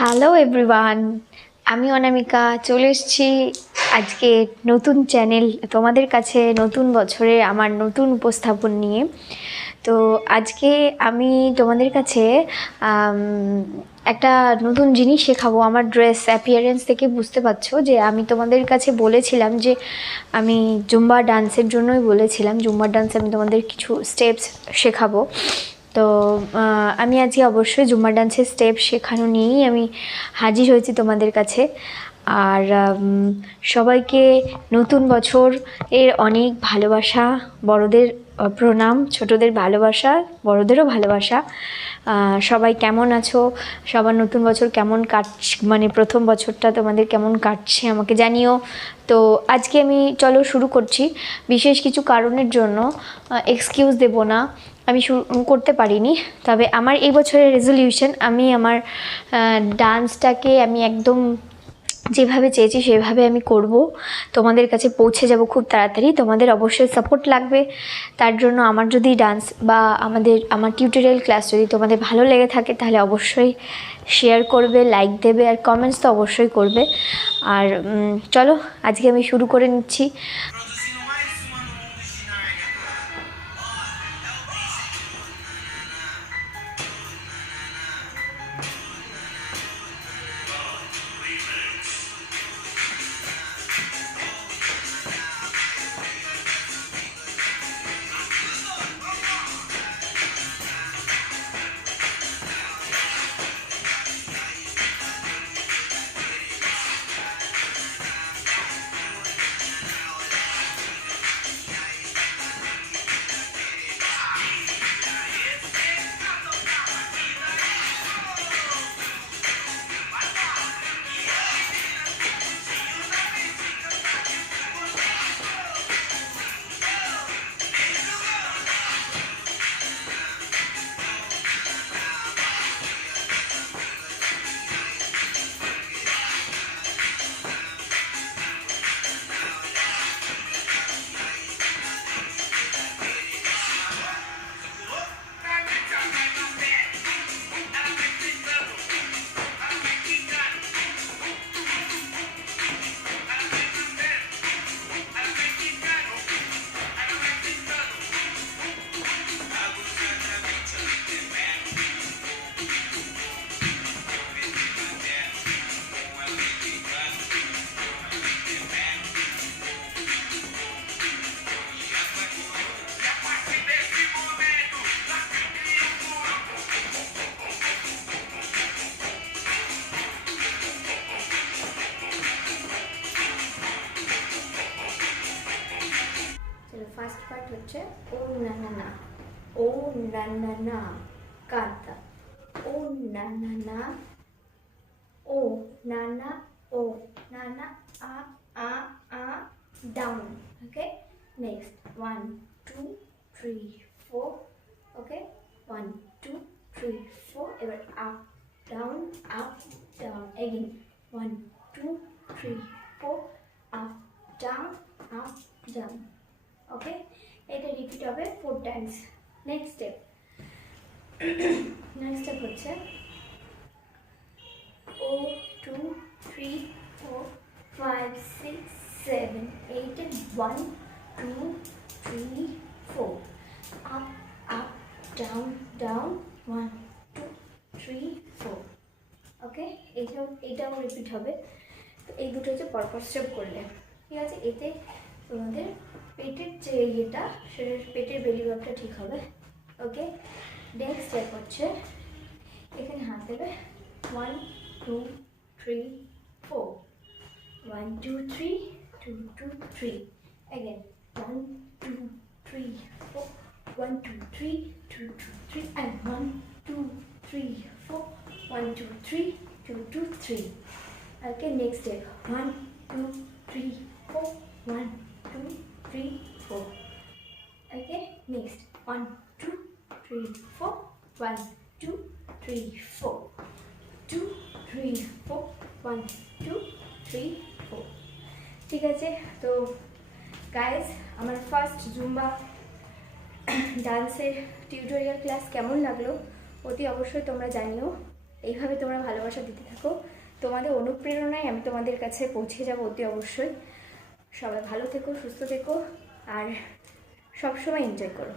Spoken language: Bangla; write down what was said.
হ্যালো এভরিওয়ান, আমি অনামিকা চলে এসেছি আজকে নতুন চ্যানেল তোমাদের কাছে নতুন বছরে আমার নতুন উপস্থাপন নিয়ে। তো আজকে আমি তোমাদের কাছে একটা নতুন জিনিস শেখাবো। আমার ড্রেস অ্যাপিয়ারেন্স থেকে বুঝতে পারছো যে আমি তোমাদের কাছে বলেছিলাম যে আমি জুম্বা ডান্সের জন্যই বলেছিলাম। জুম্বা ডান্সে আমি তোমাদের কিছু স্টেপস শেখাবো। তো আমি আজকে অবশ্যই জুম্বা ডান্সের স্টেপ শেখানো নিয়েই আমি হাজির হয়েছি তোমাদের কাছে। আর সবাইকে নতুন বছর এর অনেক ভালোবাসা, বড়দের প্রণাম, ছোটদের ভালোবাসা, বড়দেরও ভালোবাসা। সবাই কেমন আছো? সবার নতুন বছর কেমন কাটছে, মানে প্রথম বছরটা তোমাদের কেমন কাটছে আমাকে জানিও। তো আজকে আমি চলো শুরু করছি। বিশেষ কিছু কারণের জন্য এক্সকিউজ দেব না, আমি শুরু করতে পারিনি। তবে আমার এই বছরের রেজলিউশন, আমি আমার ডান্সটাকে আমি একদম যেভাবে চেয়েছি সেভাবে আমি করব, তোমাদের কাছে পৌঁছে যাব খুব তাড়াতাড়ি। তোমাদের অবশ্যই সাপোর্ট লাগবে। তার জন্য আমার যদি ডান্স বা আমার টিউটোরিয়াল ক্লাস যদি তোমাদের ভালো লেগে থাকে তাহলে অবশ্যই শেয়ার করবে, লাইক দেবে, আর কমেন্টস তো অবশ্যই করবে। আর চলো আজকে আমি শুরু করে নিচ্ছি। ফার্স্ট পার্ট হচ্ছে ও না না না, ও না না না কাঁদা, ও না না না, ও না না, ও না না, আ ডাউন। ওকে, নেক্সট 1 2 3 4। ওকে, 1 2 3 4। এবার up down, up down again, 1 2 3 4, up down, up down. Okay, এটা রিপিট হবে 4 টাইমস। নেক্সট স্টেপ হচ্ছে ও 2 3 4 5 6 7 8 and 1 2 3 4, up up down down, 1 2 3 4। ওকে, এটাও রিপিট হবে। তো এই দুটো হচ্ছে পরপর স্টেপ করলে, ঠিক আছে? এতে তোমাদের পেটের যে ইয়েটা, সেটা পেটের বেলি ভাবটা ঠিক হবে। ওকে, নেক্সট স্টেপ হচ্ছে এখানে হাত দেবে, 1 2 3 4, 1 2 3 2 2 3, again 1 2 3 4, 1 2 3 2 2 3, and 1 2 3 4, 1 2 3 2 2 3. Okay, next step, 1 2 3 4, 1 2 3 4. Okay, next 1 2 3 4, 1 2 3 4, 2 3 4, 1 2 3 4. ঠিক আছে? তো গাইস, আমার ফার্স্ট জুম্বা ডান্সের টিউটোরিয়াল ক্লাস কেমন লাগলো অতি অবশ্যই তোমরা জানিও। এইভাবে তোমরা ভালোবাসা দিতে থাকো, তোমাদের অনুপ্রেরণায় আমি তোমাদের কাছে পৌঁছে যাব অতি অবশ্যই। সবাই ভালো থেকো, সুস্থ থেকো, আর সবসময় এনজয় করো।